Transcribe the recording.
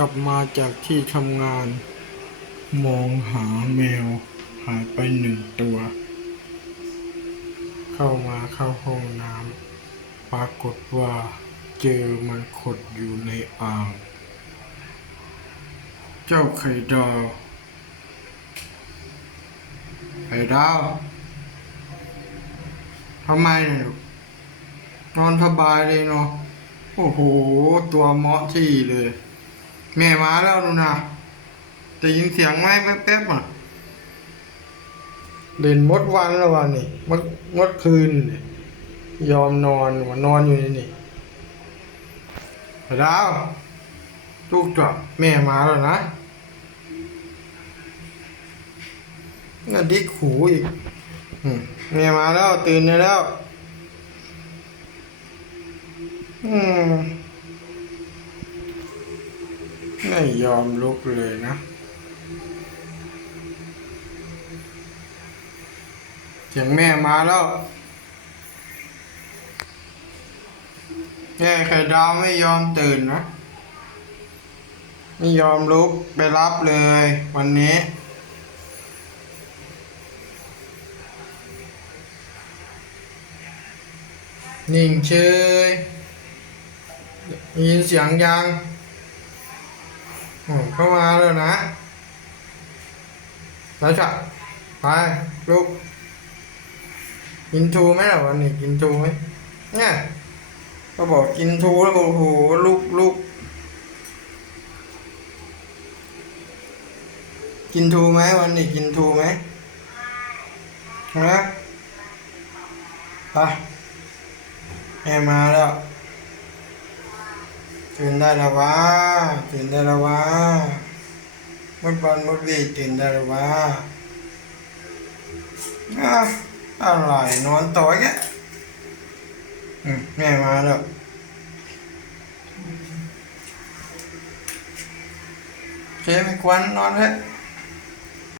กลับมาจากที่ทำงาน มองหาแมว หายไปหนึ่งตัว เข้ามาเข้าห้องน้ำปรากฏว่าเจอมันขดอยู่ในอ่าง เจ้าไข่ดาวไข่ดาวทำไมเนี่ยนอนสบายเลยเนาะโอ้โห ตัวเมาะที่เลย แม่มาแล้วนูนะจะยินเสียงไหมแป๊บๆอะเล่นมดวันแล้ววันนี่มดมดคืนนี่ยอมนอนว่านอนอยู่นี่นี่ไปดาวลูกจับแม่มาแล้วนะน่าดิกหูอีกอืมแม่มาแล้วตื่นได้แล้ว อืม ยอมลุกเลยนะ เสียงแม่มาแล้ว แม่ไข่ดาวไม่ยอมตื่นนะ ไม่ยอมลุกไปรับเลยวันนี้นิ่งเฉยยินเสียงยัง เข้ามาแล้วนะแล้วจะไปลุกกินทูไหมล่ะวันนี้กินทูไหมเนี่ยก็บอกกินทูแล้วโอ้โหลุกลุกกินทูไหมวันนี้กินทูไหมฮะไปแม่มาแล้ว ตื่นได้แล้ววะตื่นได้แล้ววะมดบอลมดวีตื่นได้แล้ววะอะอะไรนอนต่อแกอืมแม่มาแล้วเคไม่กวนนอนเลย